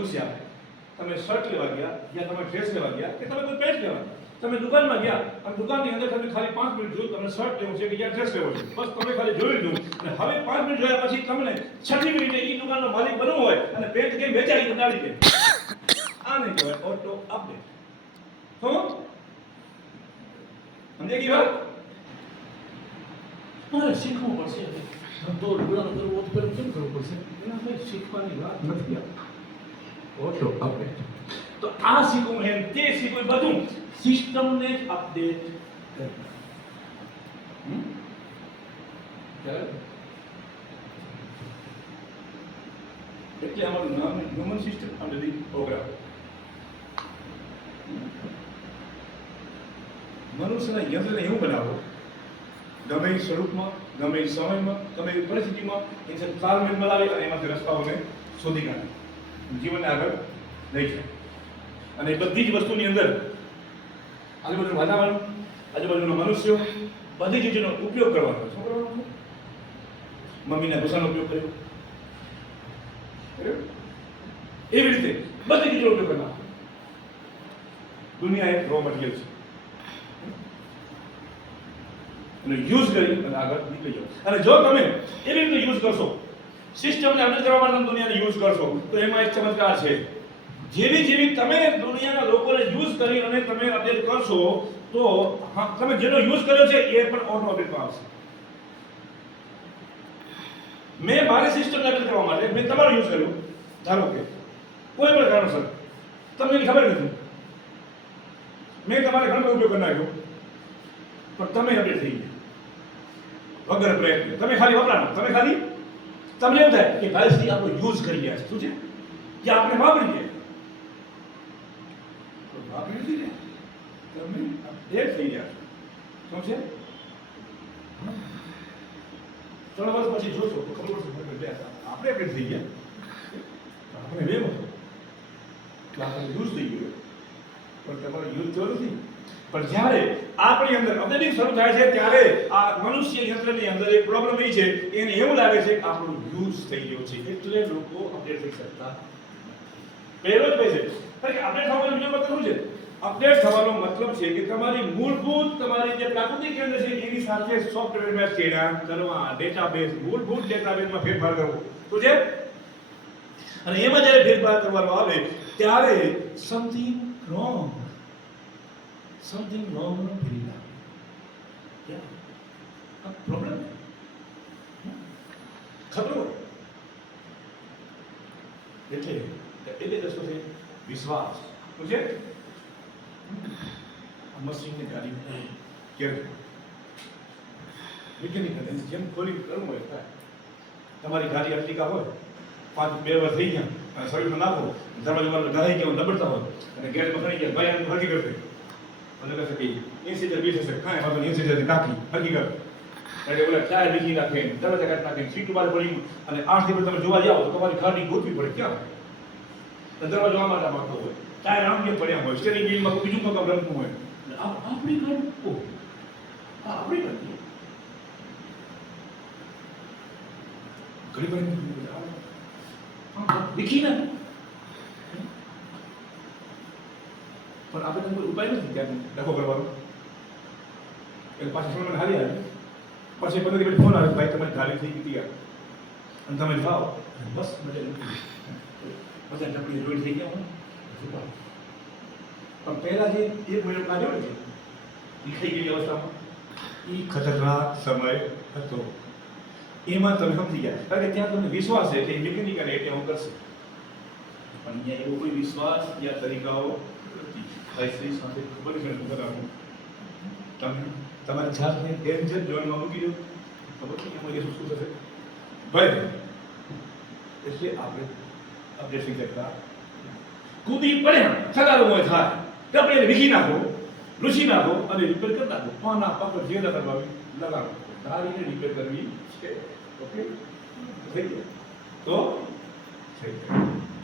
તમે શર્ટ લેવા ગયા યા તમે ડ્રેસ લેવા ગયા કે તમે કોઈ પેન્ટ લેવા તમે દુકાનમાં ગયા અને દુકાનની અંદર તમે ખાલી પાંચ મિનિટ જોયું, તમને શર્ટ લેવું છે કે યા ડ્રેસ લેવો છે? બસ તમે ખાલી જોઈ લીધું અને હવે પાંચ મિનિટ જોયા પછી તમને છઠ્ઠી મિનિટે એ દુકાનનો માલિક બનવું હોય અને પેન્ટ કેમ વેચાઈ તો ડાળી દે. આને કહેવાય ઓટો અપડેટ હો? સમજે ગઈ વાત? મારે શીખવું પડશે. ધંધો રૂપિયાનો કરવો તો કેમ કરવું પડશે? એના શીખવાની વાત નથી. આ. ઓટો અપડેટ તો આ શીખવું એમ, તે શીખવું એ બધું સિસ્ટમને જ અપડેટ કરવું એટલે અમારું નામ human system under the program મનુષ્યના યંત્રને એવું બનાવો, ગમે સ્વરૂપમાં, ગમે સમયમાં, ગમે પરિસ્થિતિમાં એ તાલમેલ બનાવી અને એમાંથી રસ્તાઓને શોધી કાઢે. જીવનને આગળ લઈ જાય. અને બધી જ વસ્તુની અંદર આજુબાજુનું વાતાવરણ, આજુબાજુના મનુષ્યો, બધી ચીજોનો ઉપયોગ કરવાનો શું કરવાનો મમ્મીના ગુસ્સાનો ઉપયોગ કર્યો? એવી રીતે બધી ચીજોનો ઉપયોગ કરવાનો. દુનિયા એક રો મટીરિયલ છે. અને યુઝ કરી અને આગળ નીકળી જાઓ. અને જો તમે એવી રીતે યુઝ કરશો સિસ્ટમને અંદર કરવા માટે દુનિયાને યુઝ કરશો, તો એમાં એક ચમત્કાર છે. જેવી જેવી તમે દુનિયાના લોકોને યુઝ કરી અને તમે અપડેટ કરશો, તો તમે જેનો યુઝ કર્યો છે, એ પણ ઓટો અપડેટમાં આવશે. મેં મારી સિસ્ટમ અપડેટ કરવા માટે મેં તમારો યુઝ કર્યો. ધારો કે, કોઈ પણ કારણસર, તમને ખબર નથી. મેં તમારે ઘણો ઉપયોગ કરી નાખ્યો, પણ તમે અપડેટ થઈ ગયા. વગર પ્રયત્ન. તમે ખાલી વપરાનો તમે ખાલી તમને એમ થાય કે ભાઈ ભાઈશ્રી આપણો યુઝ કરી રહ્યા છે. શું છે? કે આપણે વાપરી ગયા તો વાપરી નથી ને? તમે અપડેટ થઈ ગયા છો. શું છે? ત્રણ વર્ષ પછી જોશો તો ખબર પડશે આપણે અપડેટ થઈ ગયા. આપણે વેમ હતો આપણે યુઝ થઈ ગયો. પણ તમારો યુઝ થયો નથી. પણ જ્યારે આપણી અંદર અપડેટિંગ શરૂ થાય છે, ત્યારે આ મનુષ્ય યંત્રની અંદર એક પ્રોબ્લેમ એ છે. એને એવું લાગે છે કે આપણું યુઝ થઈ ગયો છે. એટલે લોકો અપડેટ થઈ શકતા પહેલો જ કારણ કે અપડેટ થવાનો બીજો મતલબ શું છે? અપડેટ થવાનો મતલબ છે કે તમારી મૂળભૂત, તમારી જે પ્રાકૃતિક કેન્દ્ર છે, એની સાથે સોફ્ટવેરમાં ચેડા કરવા ડેટાબેઝ મૂળભૂત ડેટાબેઝમાં ફેરફાર કરવો. શું છે અને એમાં જ્યારે ફેરફાર કરવાનો આવે, ત્યારે સમથિંગ રોંગ સમથિંગ wrong નો ફીલ Yeah. A problem. ખબર એટલે એટલે રસ્તો છે વિશ્વાસ. શું છે મશીનની ગાડી કેમ? મિકેનિકલ જેમ ખોલી કરવું હોય થાય. તમારી ગાડી અર્ટિકા હોય, પાંચ બે વર્ષ થઈ ગયા, અને સર્વિસમાં નાખો. દરવાજો ગહાઈ ગયો લબડતા હોય. અને ગેરેજમાં ખરી ગયા, ભાઈ આનું હરકી કરશે. અને કહેશે કે હજાર વીસ હશે કાંઈ વાંધો નહીં નાખી હરકી કર. એટલે ઓલા ટાયર બીજી નાખે દરવાજા કાઢી નાખે સીટ બહાર પડી અને આઠ દિવસ તમે જોવા જાઓ તો તમારી ગાડી ગોતવી પડે, ક્યાં? દરવાજો આમાં આમ આપતો હોય. ટાયર આમ કેમ પડ્યા હોય સ્ટેરિંગ વ્હીલમાં બીજું રમતું હોય. આપણી ગાડી આપણી ગાડી ઘણી બધી દીખી ને. પણ આપણે કોઈ ઉપાય નથી ત્યાં ડખો કરવાનો એટલે પાછી સમય હારી આવી. પછી પંદર મિનિટ ફોન આવે ભાઈ તમારી ગાડી થઈ ગઈ અને તમે જાઓ. બસ, મજા પછી ટપડી રોડ થઈ ગયા હું. પણ પહેલાં જે એક મહિનો કાઢ્યો ને એ થઈ ગયેલી અવસ્થામાં. એ ખતરનાક સમય હતો. એમાં તમે સમજી ગયા. કારણ કે ત્યાં તમને વિશ્વાસ છે કે મિકેનિકલ એટલે હું કરશે. પણ અહીંયા એવો કોઈ વિશ્વાસ યા તરીકાઓ શ્રી સાથે ખબર છે શું કરાવું તમે તમારી જાતને ડેન્જર ઝોનમાં મૂકી દો. ખબર નહીં એમાં શું શું થશે ભય એટલે આપણે આપણે કરતા. કૂદી પડે સગારો હોય થાય. તો આપણે વીખી નાખો લૂસી નાખો અને રિપેર કરી નાખો. પાના પકડ જે કરવા લગાડો. ધારીને રિપેર કરવી છે. ઓકે થઈ ગયો. તો? થઈ ગયું.